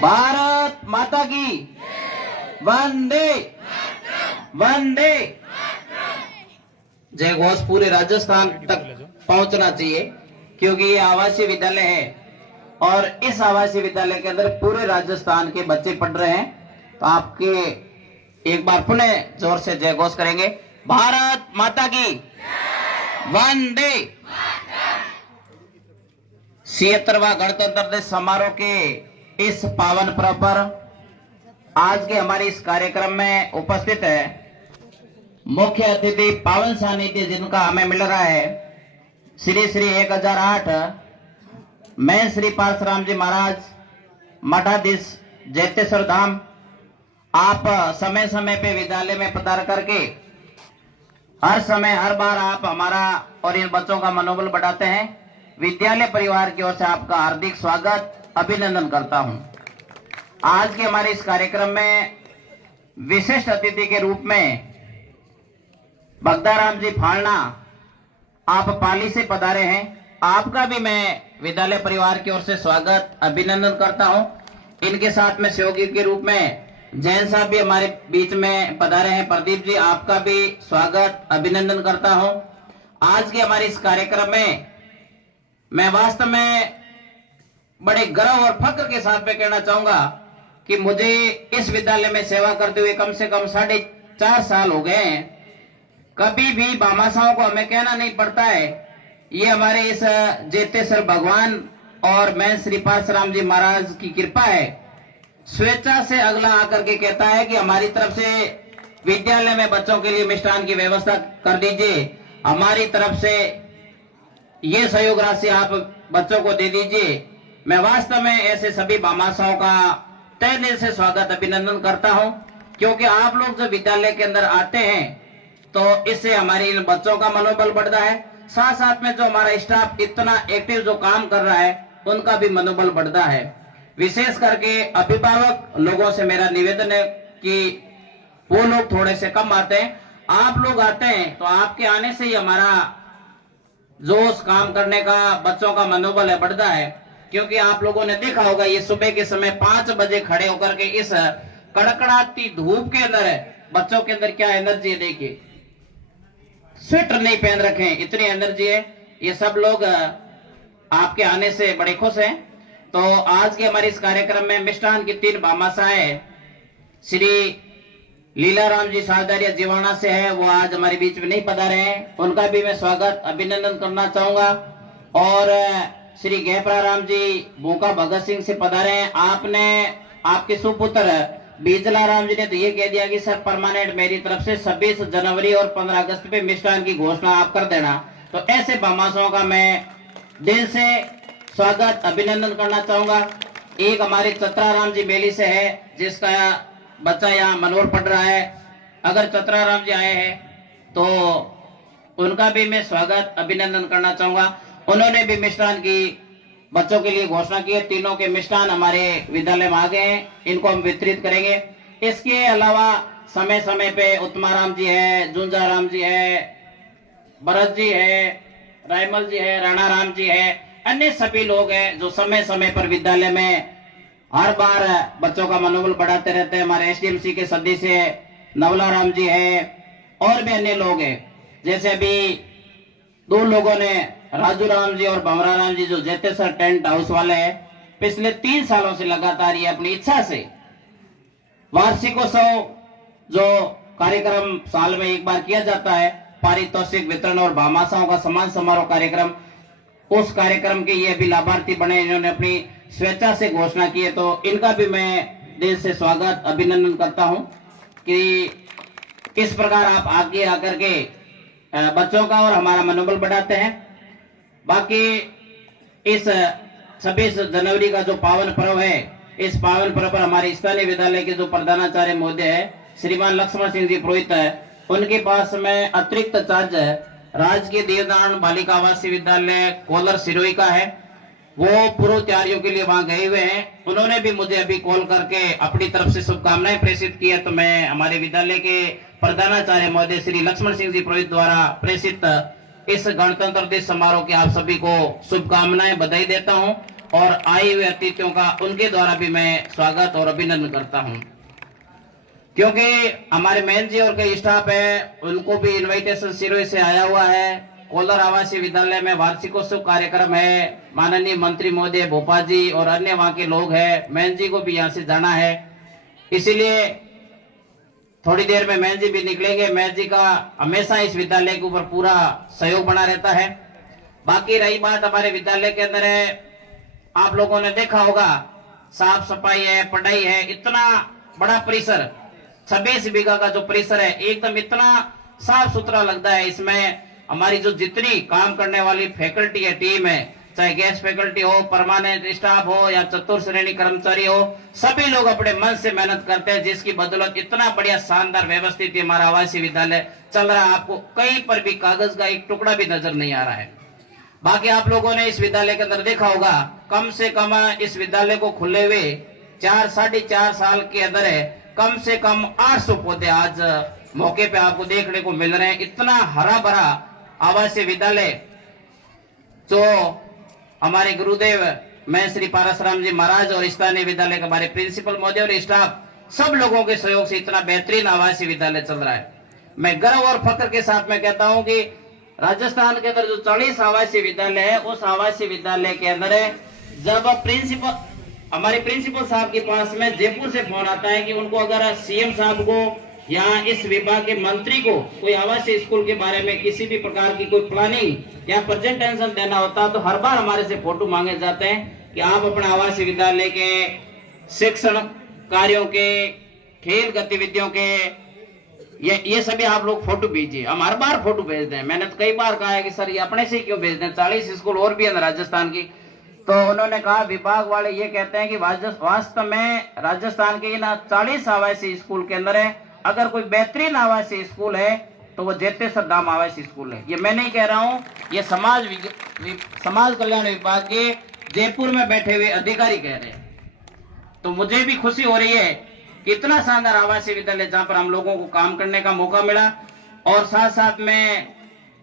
भारत माता की वंदे वंदे। जय घोष पूरे राजस्थान तक पहुंचना चाहिए, क्योंकि ये आवासीय विद्यालय है और इस आवासीय विद्यालय के अंदर पूरे राजस्थान के बच्चे पढ़ रहे हैं। तो आपके एक बार पुनः जोर से जय घोष करेंगे। भारत माता की वंदे। 76वां गणतंत्र दिवस समारोह के इस पावन पर्व पर आज के हमारे इस कार्यक्रम में उपस्थित है मुख्य अतिथि पावन सानिध्य जिनका हमें मिल रहा है श्री श्री 1008 मैं श्री परशुराम जी महाराज मठाधीश जैतेश्वर धाम। आप समय समय पे विद्यालय में पधार करके हर समय हर बार आप हमारा और इन बच्चों का मनोबल बढ़ाते हैं। विद्यालय परिवार की ओर से आपका हार्दिक स्वागत अभिनंदन करता हूं। आज के हमारे इस कार्यक्रम में विशिष्ट अतिथि के रूप में बगदाराम जी फालना आप पाली से पधारे हैं। आपका भी मैं विद्यालय परिवार की ओर से स्वागत अभिनंदन करता हूं। इनके साथ में सहयोगी के रूप में जैन साहब भी हमारे बीच में पधारे हैं। प्रदीप जी, आपका भी स्वागत अभिनंदन करता हूं। आज के हमारे इस कार्यक्रम में मैं वास्तव में बड़े गर्व और फक्र के साथ में कहना चाहूंगा कि मुझे इस विद्यालय में सेवा करते हुए कम से कम 4.5 साल हो गए हैं। कभी भी भामाशाहों को हमें कहना नहीं पड़ता है। ये हमारे इस जेतेश्वर भगवान और मैं श्री परशुराम जी महाराज की कृपा है। स्वेच्छा से अगला आकर के कहता है कि हमारी तरफ से विद्यालय में बच्चों के लिए मिष्ठान की व्यवस्था कर दीजिए, हमारी तरफ से ये सहयोग राशि आप बच्चों को दे दीजिए। मैं वास्तव में ऐसे सभी भामाशाहों का तहे दिल से स्वागत अभिनंदन करता हूं, क्योंकि आप लोग जब विद्यालय के अंदर आते हैं तो इससे हमारे इन बच्चों का मनोबल बढ़ता है। साथ साथ में जो हमारा स्टाफ इतना एक्टिव जो काम कर रहा है उनका भी मनोबल बढ़ता है। विशेष करके अभिभावक लोगों से मेरा निवेदन है कि वो लोग थोड़े से कम आते हैं। आप लोग आते हैं तो आपके आने से ही हमारा जोश काम करने का बच्चों का मनोबल है बढ़ता है। क्योंकि आप लोगों ने देखा होगा ये सुबह के समय 5 बजे खड़े होकर के इस कड़कड़ाती धूप के अंदर है बच्चों के अंदर क्या एनर्जी है। देखिए, स्वेटर नहीं पहन रखे हैं, इतनी एनर्जी है। ये सब लोग आपके आने से बड़े खुश हैं। तो आज के हमारे इस कार्यक्रम में मिष्ठान की 3 भामाशाहें श्री लीलाराम जी साहदारिया जीवाणा से है, वो आज हमारे बीच में नहीं पधारे हैं। उनका भी मैं स्वागत अभिनंदन करना चाहूंगा। और श्री गहपराराम जी भूखा भगत सिंह से पधारे हैं। आपने आपके सुपुत्र बीजलाराम जी ने तो ये कह दिया कि सर परमानेंट मेरी तरफ से 26 जनवरी और 15 अगस्त पे मिष्ठान की घोषणा आप कर देना। तो ऐसे भामाशाहों का मैं दिल से स्वागत अभिनंदन करना चाहूंगा। एक हमारे चतराराम जी मेली से है जिसका बच्चा यहाँ मनोर पढ़ रहा है। अगर चतराराम जी आए हैं तो उनका भी मैं स्वागत अभिनंदन करना चाहूंगा। उन्होंने भी मिष्ठान की बच्चों के लिए घोषणा की है। तीनों के मिष्ठान हमारे विद्यालय में आ गए हैं, इनको हम वितरित करेंगे। इसके अलावा समय समय पे उत्तमाराम जी है, जुंजाराम जी है, भरत जी है, रायमल जी है, राणाराम जी है, अन्य सभी लोग हैं जो समय समय पर विद्यालय में हर बार बच्चों का मनोबल बढ़ाते रहते हैं। हमारे एसडीएमसी के सदस्य नवलाराम जी है और भी अन्य लोग हैं। जैसे अभी 2 लोगों ने राजू राम जी और भमरा राम जी जो जेतेश्वर टेंट हाउस वाले हैं, पिछले 3 सालों से लगातार ये अपनी इच्छा से वार्षिकोत्सव जो कार्यक्रम साल में एक बार किया जाता है, पारितोषिक वितरण और भामाशाहों का सम्मान समारोह कार्यक्रम, उस कार्यक्रम के ये भी लाभार्थी बने। इन्होंने अपनी स्वेच्छा से घोषणा की है। तो इनका भी मैं दिल से स्वागत अभिनंदन करता हूं कि इस प्रकार आप आगे आकर के बच्चों का और हमारा मनोबल बढ़ाते हैं। बाकी इस 26 जनवरी का जो पावन पर्व है, इस पावन पर्व पर हमारे स्थानीय विद्यालय के जो प्रधानाचार्य महोदय है श्रीमान लक्ष्मण सिंह जी पुरोहित है, उनके पास में अतिरिक्त चार्ज राजकीय देवदान बालिका आवासीय विद्यालय कोलर सिरोही का है। वो पूर्व तैयारियों के लिए वहां गए हुए हैं। उन्होंने भी मुझे अभी कॉल करके अपनी तरफ से शुभकामनाएं प्रेषित की है। तो मैं हमारे विद्यालय के प्रधानाचार्य महोदय श्री लक्ष्मण सिंह जी पुरोहित द्वारा प्रेषित इस गणतंत्र दिवस समारोह के आप सभी को शुभकामनाएं बधाई देता हूं। और आए हुए अतिथियों का उनके द्वारा भी मैं स्वागत और अभिनंदन करता हूं, क्योंकि हमारे मैन जी और कई स्टाफ है उनको भी इनविटेशन सिरों से आया हुआ है। कोलार आवासीय विद्यालय में वार्षिकोत्सव कार्यक्रम है, माननीय मंत्री महोदय भोपाल जी और अन्य वहां के लोग हैं, मैन जी को भी यहाँ से जाना है, इसलिए थोड़ी देर में मैन जी भी निकलेंगे। मैन जी का हमेशा इस विद्यालय के ऊपर पूरा सहयोग बना रहता है। बाकी रही बात हमारे विद्यालय के अंदर है, आप लोगों ने देखा होगा साफ सफाई है, पढ़ाई है, इतना बड़ा परिसर 26 बीघा का जो परिसर है एकदम इतना साफ सुथरा लगता है। इसमें हमारी जो जितनी काम करने वाली फैकल्टी है, टीम है, चाहे गेस्ट फैकल्टी हो, परमानेंट स्टाफ हो या चतुर्थ श्रेणी कर्मचारी हो, सभी लोग अपने मन से मेहनत करते हैं, जिसकी बदौलत इतना बढ़िया शानदार व्यवस्थित हमारा आवासीय विद्यालय चल रहा है। आपको कहीं पर भी कागज का एक टुकड़ा भी नजर नहीं आ रहा है। बाकी आप लोगों ने इस विद्यालय के अंदर देखा होगा, कम से कम इस विद्यालय को खुले हुए 4-4.5 साल के अंदर है कम से कम 800 पौधे आज मौके पे आपको देखने को मिल रहे हैं। इतना हरा भरा आवासीय विद्यालय जो हमारे गुरुदेव मैं श्री पारसराम जी महाराज और स्थानीय विद्यालय के हमारे प्रिंसिपल महोदय और स्टाफ सब लोगों के सहयोग से इतना बेहतरीन आवासीय विद्यालय चल रहा है। मैं गर्व और फक्र के साथ में कहता हूं कि राजस्थान के अंदर जो 40 आवासीय विद्यालय है, उस आवासीय विद्यालय के अंदर है जब हमारे प्रिंसिपल साहब के पास में जयपुर से फोन आता है कि उनको अगर सीएम साहब को या इस विभाग के मंत्री को कोई आवासीय स्कूल के बारे में किसी भी प्रकार की कोई प्लानिंग या प्रेजेंटेशन देना होता तो हर बार हमारे से फोटो मांगे जाते हैं कि आप अपने आवासीय विद्यालय के शिक्षण कार्यों के, खेल गतिविधियों के, ये सभी आप लोग फोटो भेजिए। हम हर बार फोटो भेजते हैं। मैंने तो कई बार कहा है कि सर ये अपने से क्यों भेजते हैं, 40 स्कूल और भी है राजस्थान की। तो उन्होंने कहा विभाग वाले ये कहते हैं कि वास्तव में राजस्थान के इन 40 आवासीय स्कूल के अंदर है, अगर कोई बेहतरीन आवासीय स्कूल है तो वो जेतेश्वर धाम आवासीय स्कूल है। ये मैं नहीं कह रहा हूँ, ये समाज कल्याण विभाग के जयपुर में बैठे हुए अधिकारी कह रहे हैं। तो मुझे भी खुशी हो रही है कि इतना शानदार आवासीय विद्यालय जहां पर हम लोगों को काम करने का मौका मिला, और साथ साथ में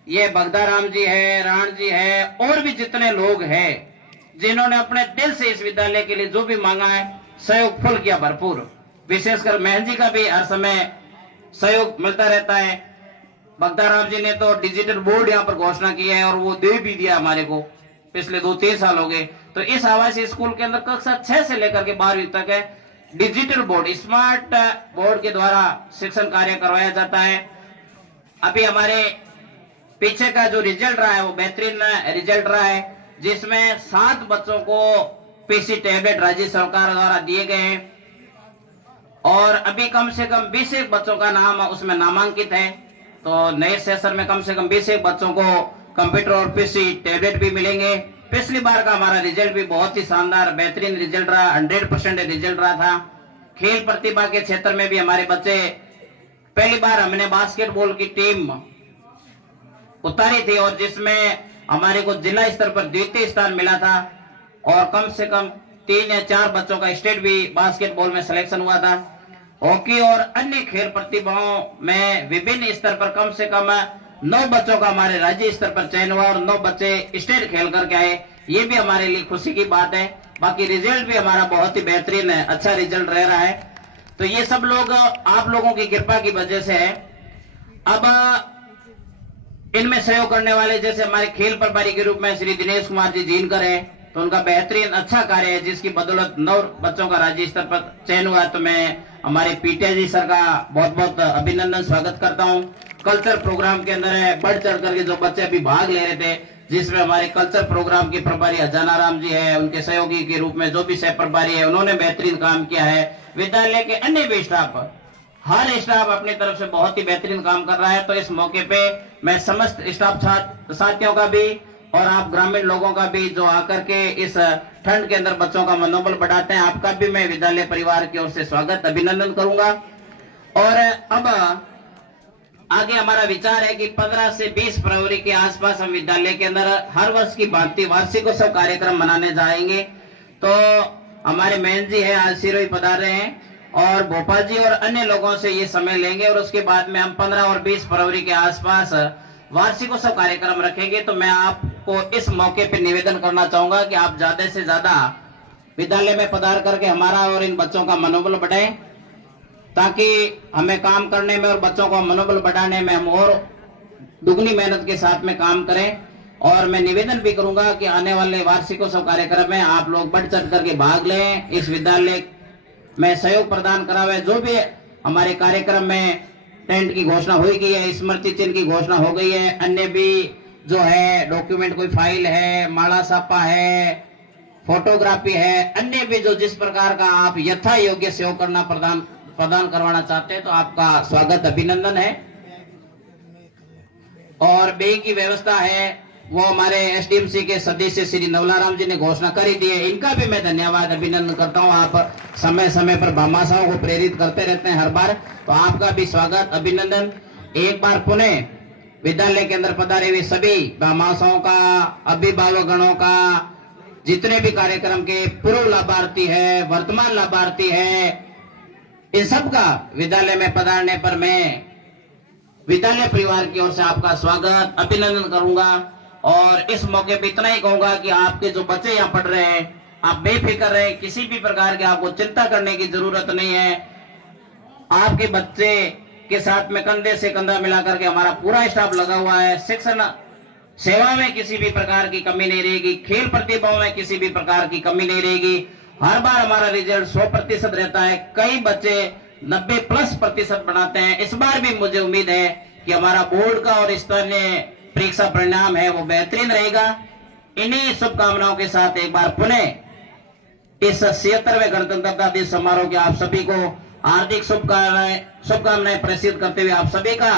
ये बगदाराम जी है, राण जी है, और भी जितने लोग हैं जिन्होंने अपने दिल से इस विद्यालय के लिए जो भी मांगा है सहयोग फुल किया भरपूर। विशेषकर महन जी का भी हर समय सहयोग मिलता रहता है। बगदाराम जी ने तो डिजिटल बोर्ड यहाँ पर घोषणा की है और वो दे भी दिया हमारे को, पिछले 2-3 साल हो गए। तो इस आवासीय स्कूल के अंदर कक्षा 6 से लेकर के 12वीं तक है डिजिटल बोर्ड, स्मार्ट बोर्ड के द्वारा शिक्षण कार्य करवाया जाता है। अभी हमारे पीछे का जो रिजल्ट रहा है वो बेहतरीन रिजल्ट रहा है, जिसमें 7 बच्चों को पीसी टैबलेट राज्य सरकार द्वारा दिए गए हैं और अभी कम से कम 20 बच्चों का नाम उसमें नामांकित है। तो नए सेशन में कम से कम 20 बच्चों को कंप्यूटर और पीसी टैबलेट भी मिलेंगे। पिछली बार का हमारा रिजल्ट भी बहुत ही शानदार बेहतरीन रिजल्ट रहा, 100% रिजल्ट रहा था। खेल प्रतिभा के क्षेत्र में भी हमारे बच्चे, पहली बार हमने बास्केटबॉल की टीम उतारी थी और जिसमें हमारे को जिला स्तर पर द्वितीय स्थान मिला था और कम से कम 3 या 4 बच्चों का स्टेट भी बास्केटबॉल में सिलेक्शन हुआ था। हॉकी और अन्य खेल प्रतिभाओं में विभिन्न स्तर पर कम से कम 9 बच्चों का हमारे राज्य स्तर पर चयन हुआ और 9 बच्चे स्टेट खेल करके आए। ये भी हमारे लिए खुशी की बात है। बाकी रिजल्ट भी हमारा बहुत ही बेहतरीन है, अच्छा रिजल्ट रह रहा है। तो ये सब लोग आप लोगों की कृपा की वजह से है। अब इनमें सहयोग करने वाले जैसे हमारे खेल प्रभारी के रूप में श्री दिनेश कुमार जी जीनकर है, तो उनका बेहतरीन अच्छा कार्य है जिसकी बदौलत 9 बच्चों का राज्य स्तर पर चयन हुआ। तो मैं हमारे पीटे जी सर का बहुत बहुत अभिनंदन स्वागत करता हूं। कल्चर प्रोग्राम के अंदर है बढ़ चढ़ करके जो बच्चे अभी भाग ले रहे थे, जिसमें हमारे कल्चर प्रोग्राम के प्रभारी अजानाराम जी है, उनके सहयोगी के रूप में जो भी सह प्रभारी है उन्होंने बेहतरीन काम किया है। विद्यालय के अन्य भी स्टाफ, हर स्टाफ अपनी तरफ से बहुत ही बेहतरीन काम कर रहा है। तो इस मौके पे मैं समस्त स्टाफ साथियों का भी और आप ग्रामीण लोगों का भी जो आकर के इस ठंड के अंदर बच्चों का मनोबल बढ़ाते हैं, आपका भी मैं विद्यालय परिवार की ओर से स्वागत अभिनंदन करूंगा। और अब आगे हमारा विचार है कि 15 से 20 फरवरी के आसपास हम विद्यालय के अंदर हर वर्ष की भांति वार्षिकोत्सव कार्यक्रम मनाने जाएंगे। तो हमारे मैन जी है आज सिरोही पधार रहे हैं और भोपाल जी और अन्य लोगों से ये समय लेंगे और उसके बाद में हम 15 और 20 फरवरी के आसपास वार्षिकोत्सव कार्यक्रम रखेंगे। तो मैं आप आपको इस मौके पे निवेदन करना चाहूंगा कि आप ज्यादा से ज्यादा विद्यालय में पधार करके हमारा और इन बच्चों का मनोबल बढ़ाएं, ताकि हमें काम करने में और बच्चों का मनोबल बढ़ाने में हम और दुगनी मेहनत के साथ में काम करें। और मैं निवेदन भी करूंगा कि आने वाले वार्षिकोत्सव कार्यक्रम में आप लोग बढ़ चढ़ करके भाग लें, इस विद्यालय में सहयोग प्रदान करावे। जो भी हमारे कार्यक्रम में टेंट की घोषणा हुई गई है, स्मृति चिन्ह की घोषणा हो गई है, अन्य भी जो है डॉक्यूमेंट, कोई फाइल है, माला सापा है, फोटोग्राफी है, अन्य भी जो जिस प्रकार का आप यथा योग्य सहयोग करना प्रदान करवाना चाहते हैं तो आपका स्वागत अभिनंदन है। और बे की व्यवस्था है वो हमारे एसडीएमसी के सदस्य श्री नवलाराम जी ने घोषणा करी दी है, इनका भी मैं धन्यवाद अभिनंदन करता हूं। आप समय समय पर भामाशाहों को प्रेरित करते रहते हैं हर बार, तो आपका भी स्वागत अभिनंदन। एक बार पुनः विद्यालय के अंदर पधारे हुए सभी भामाशाहों का, अभिभावकगणों का, जितने भी कार्यक्रम के पूर्व लाभार्थी है, वर्तमान लाभार्थी है, इन सबका विद्यालय में पधारने पर मैं विद्यालय परिवार की ओर से आपका स्वागत अभिनंदन करूंगा। और इस मौके पे इतना ही कहूंगा कि आपके जो बच्चे यहाँ पढ़ रहे हैं, आप बेफिक्र रहे, किसी भी प्रकार की आपको चिंता करने की जरूरत नहीं है। आपके बच्चे के साथ में कंधे से कंधा मिलाकर के हमारा पूरा स्टाफ लगा हुआ है। शिक्षण सेवा में किसी भी प्रकार की कमी नहीं रहेगी, खेल प्रतिभाओं में किसी भी प्रकार की कमी नहीं रहेगी। हर बार हमारा रिजल्ट 100% रहता है, कई बच्चे 90+% बनाते हैं। इस बार भी मुझे उम्मीद है कि हमारा बोर्ड का और स्थानीय परीक्षा परिणाम है वो बेहतरीन रहेगा। इन्हीं शुभकामनाओं के साथ एक बार पुनः इस 76वें गणतंत्रता दिवस समारोह के आप सभी को हार्दिक शुभकामनाएं प्रेषित करते हुए आप सभी का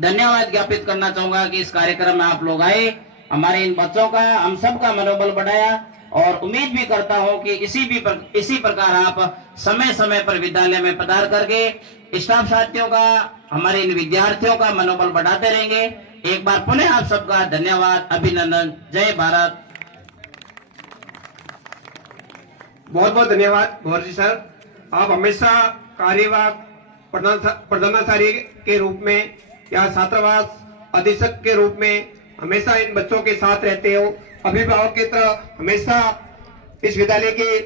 धन्यवाद ज्ञापित करना चाहूंगा कि इस कार्यक्रम में आप लोग आए, हमारे इन बच्चों का, हम सबका मनोबल बढ़ाया। और उम्मीद भी करता हूं कि इसी प्रकार आप समय समय पर विद्यालय में पधार करके स्टाफ साथियों का, हमारे इन विद्यार्थियों का मनोबल बढ़ाते रहेंगे। एक बार पुनः आप सबका धन्यवाद अभिनंदन। जय भारत। बहुत बहुत धन्यवाद भौर जी सर। आप हमेशा कार्यवाहक प्रधानाचार्य के रूप में या छात्रावास अधीक्षक के रूप में हमेशा इन बच्चों के साथ रहते हो। अभिभावक की तरह हमेशा इस विद्यालय के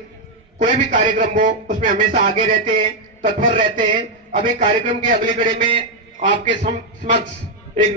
कोई भी कार्यक्रम हो उसमें हमेशा आगे रहते हैं, तत्पर रहते हैं। अभी कार्यक्रम के अगली कड़ी में आपके समक्ष एक